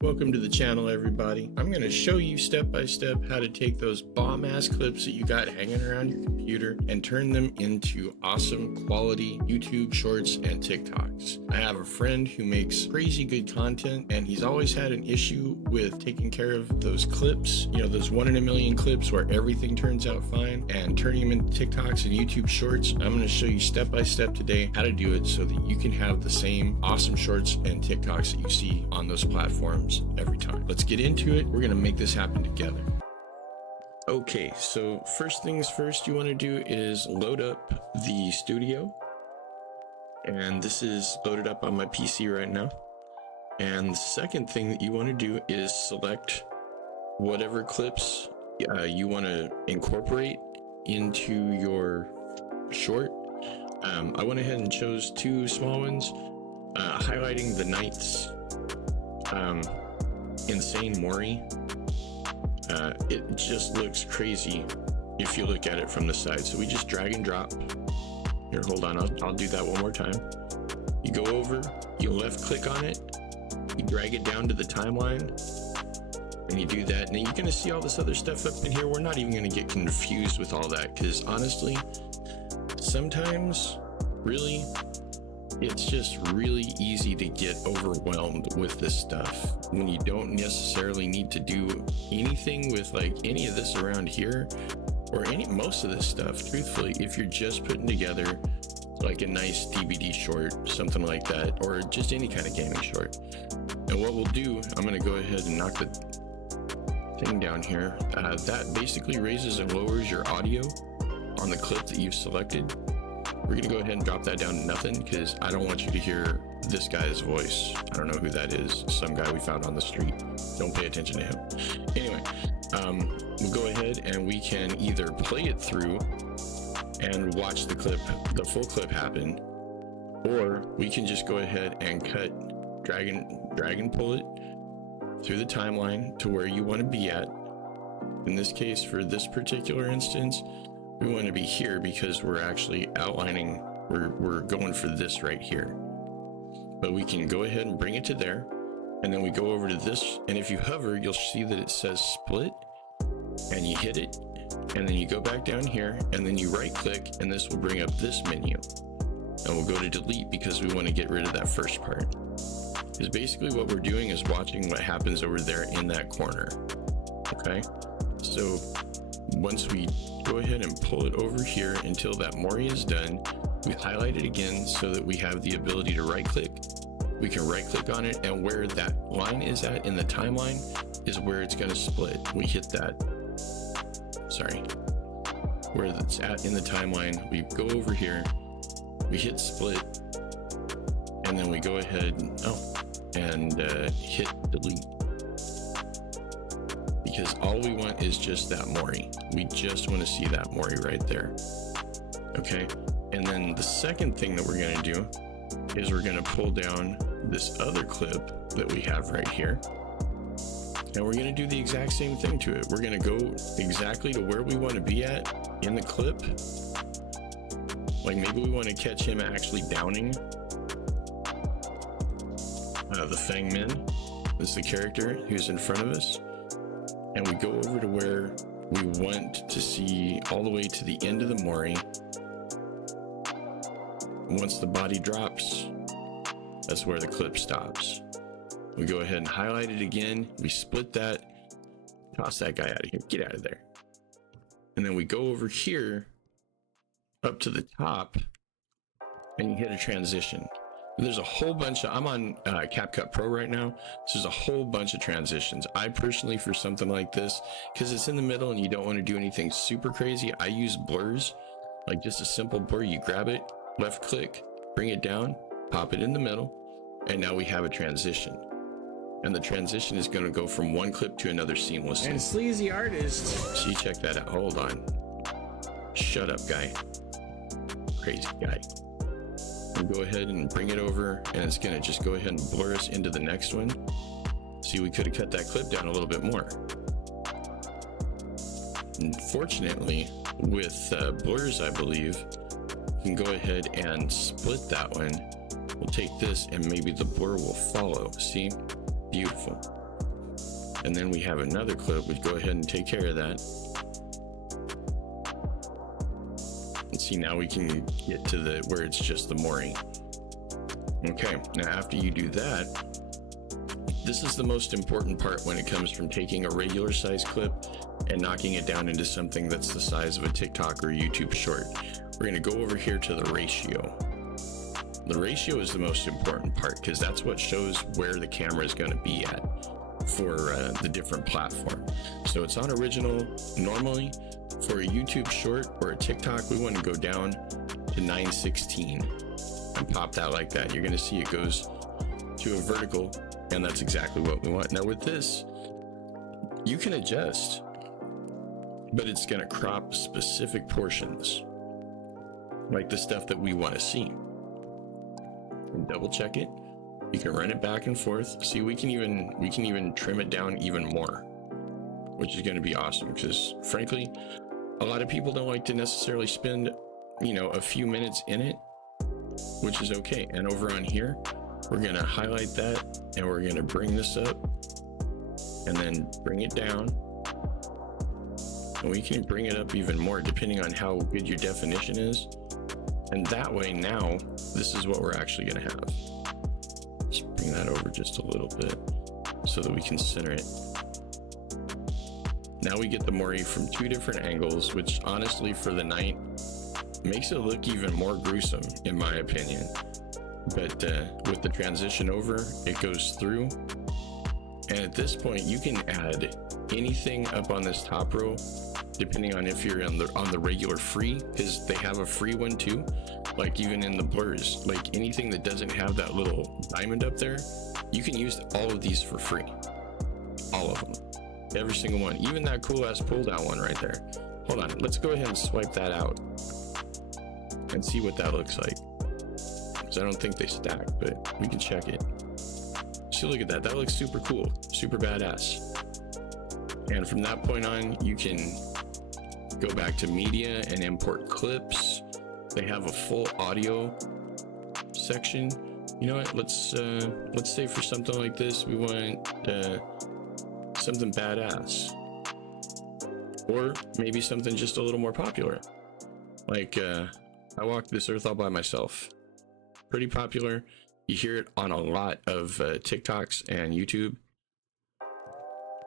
Welcome to the channel, everybody. I'm going to show you step by step how to take those bomb ass clips that you got hanging around your computer and turn them into awesome quality YouTube shorts and TikToks. I have a friend who makes crazy good content, and he's always had an issue with taking care of those clips, you know, those 1 in a million clips where everything turns out fine, and turning them into TikToks and YouTube shorts. I'm going to show you step by step today how to do it so that you can have the same awesome shorts and TikToks that you see on those platforms every time. Let's get into it. We're going to make this happen together. Okay, so first things first you want to do is load up the studio. And this is loaded up on my PC right now. And the second thing that you want to do is select whatever clips you want to incorporate into your short. I went ahead and chose two small ones, highlighting the Knight's insane Mori. It just looks crazy if you look at it from the side. So we just drag and drop. Here, hold on, I'll do that one more time. You go over, you left click on it, you drag it down to the timeline, and you do that. Now you're gonna see all this other stuff up in here. We're not even gonna get confused with all that, because honestly, sometimes really it's just really easy to get overwhelmed with this stuff when you don't necessarily need to do anything with like any of this around here, or most of this stuff, truthfully, if you're just putting together like a nice DVD short, something like that, or just any kind of gaming short. And what we'll do, I'm going to go ahead and knock the thing down here. That basically raises and lowers your audio on the clip that you've selected. We're gonna go ahead and drop that down to nothing, because I don't want you to hear this guy's voice. I don't know who that is. Some guy we found on the street. Don't pay attention to him. Anyway, we'll go ahead and we can either play it through and watch the clip, the full clip happen, or we can just go ahead and cut, drag and pull it through the timeline to where you want to be at. In this case, for this particular instance, we want to be here because we're actually outlining, we're going for this right here. But we can go ahead and bring it to there, and then we go over to this, and if you hover, you'll see that it says split, and you hit it, and then you go back down here, and then you right click, and this will bring up this menu. And we'll go to delete because we want to get rid of that first part. Because basically what we're doing is watching what happens over there in that corner. Okay, so once we go ahead and pull it over here until that Mori is done, we highlight it again so that we have the ability to right click. We can right click on it, and where that line is at in the timeline is where it's going to split. We hit that, sorry, where it's at in the timeline, we go over here, we hit split, and then we go ahead and hit delete. Because all we want is just that Mori. We just want to see that Mori right there. Okay, and then the second thing that we're going to do is we're going to pull down this other clip that we have right here, and we're going to do the exact same thing to it. We're going to go exactly to where we want to be at in the clip. Like maybe we want to catch him actually downing the Fang Min. This is the character who's in front of us. And we go over to where we want to see all the way to the end of the Mori. Once the body drops, that's where the clip stops. We go ahead and highlight it again. We split that, toss that guy out of here, get out of there. And then we go over here up to the top and you hit a transition. There's a whole bunch of, I'm on CapCut Pro right now, so there's a whole bunch of transitions. I personally, for something like this, because it's in the middle and you don't want to do anything super crazy, I use blurs, like just a simple blur. You grab it, left click, bring it down, pop it in the middle, and now we have a transition. And the transition is going to go from one clip to another seamlessly. And Sleazy Artist. So you check that out. Hold on. Shut up, guy. Crazy guy. We'll go ahead and bring it over, and it's going to just go ahead and blur us into the next one. See, we could have cut that clip down a little bit more. Unfortunately, with blurs, I believe, you can go ahead and split that one. We'll take this and maybe the blur will follow. See? Beautiful. And then we have another clip. We go ahead and take care of that. And see, now we can get to the where it's just the mooring. Okay, now after you do that, this is the most important part when it comes from taking a regular size clip and knocking it down into something that's the size of a TikTok or YouTube short. We're going to go over here to the ratio. The ratio is the most important part because that's what shows where the camera is going to be at for the different platform. So it's on original. Normally for a YouTube short or a TikTok, we want to go down to 916 and pop that like that. You're going to see it goes to a vertical, and that's exactly what we want. Now with this, you can adjust, but it's going to crop specific portions, like the stuff that we want to see. And double check it. You can run it back and forth. See, we can even trim it down even more, which is going to be awesome because frankly, a lot of people don't like to necessarily spend, a few minutes in it, which is okay. And over on here, we're going to highlight that and we're going to bring this up and then bring it down. And we can bring it up even more depending on how good your definition is. And that way now, this is what we're actually going to have. Let's bring that over just a little bit so that we can center it. Now we get the mooring from two different angles, which honestly for the night makes it look even more gruesome in my opinion. But with the transition over, it goes through. And at this point, you can add anything up on this top row, depending on if you're on the regular free, because they have a free one too. Like even in the blurs, like anything that doesn't have that little diamond up there, you can use all of these for free. All of them, every single one, even that cool ass pull down one right there. Hold on, let's go ahead and swipe that out and see what that looks like. Because I don't think they stack, but we can check it. So look at that, that looks super cool, super badass. And from that point on, you can go back to media and import clips. They have a full audio section. You know what, let's say for something like this, we want something badass, or maybe something just a little more popular. Like I walked this earth all by myself. Pretty popular. You hear it on a lot of TikToks and YouTube.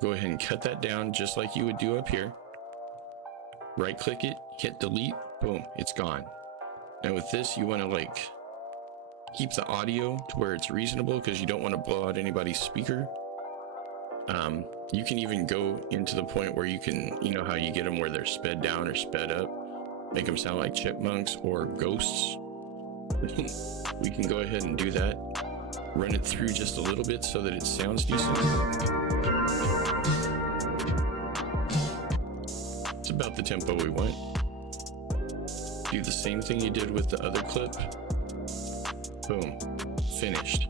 Go ahead and cut that down just like you would do up here. Right click it, hit delete, boom, it's gone. Now with this, you want to keep the audio to where it's reasonable because you don't want to blow out anybody's speaker. You can even go into the point where you can, you know how you get them where they're sped down or sped up, make them sound like chipmunks or ghosts. We can go ahead and do that. Run it through just a little bit so that it sounds decent. It's about the tempo we want. Do the same thing you did with the other clip. Boom, finished.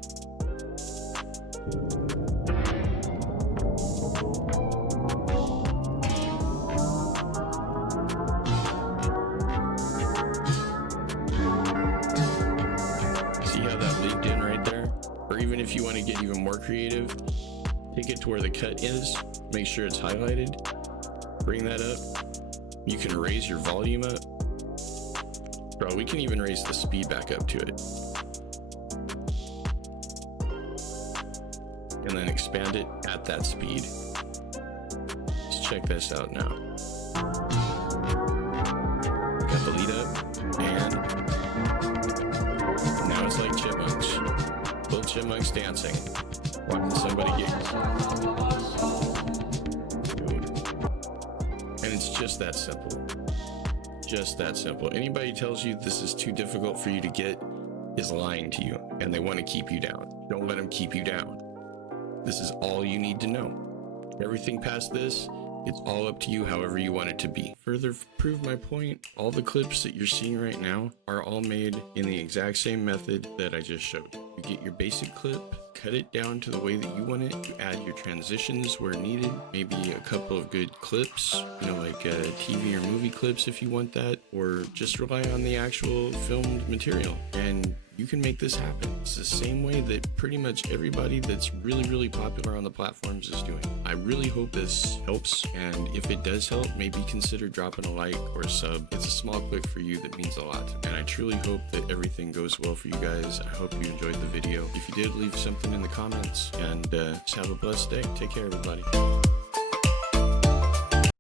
See how that leaked in right there? Or even if you want to get even more creative, take it to where the cut is, make sure it's highlighted, bring that up. You can raise your volume up. Bro, we can even raise the speed back up to it. And then expand it at that speed. Let's check this out now. Got the lead up, and now it's like chipmunks. Little chipmunks dancing. Watching somebody get. And it's just that simple. Just that simple. Anybody tells you this is too difficult for you to get is lying to you, and they want to keep you down. Don't let them keep you down. This is all you need to know. Everything past this, it's all up to you however you want it to be. Further prove my point, all the clips that you're seeing right now are all made in the exact same method that I just showed. You get your basic clip, cut it down to the way that you want it, you add your transitions where needed, maybe a couple of good clips, like TV or movie clips if you want that, or just rely on the actual filmed material. And you can make this happen. It's the same way that pretty much everybody that's really popular on the platforms is doing. I really hope this helps, and if it does help, maybe consider dropping a like or a sub. It's a small click for you that means a lot, and I truly hope that everything goes well for you guys. I hope you enjoyed the video. If you did, leave something in the comments, and just have a blessed day. Take care, everybody.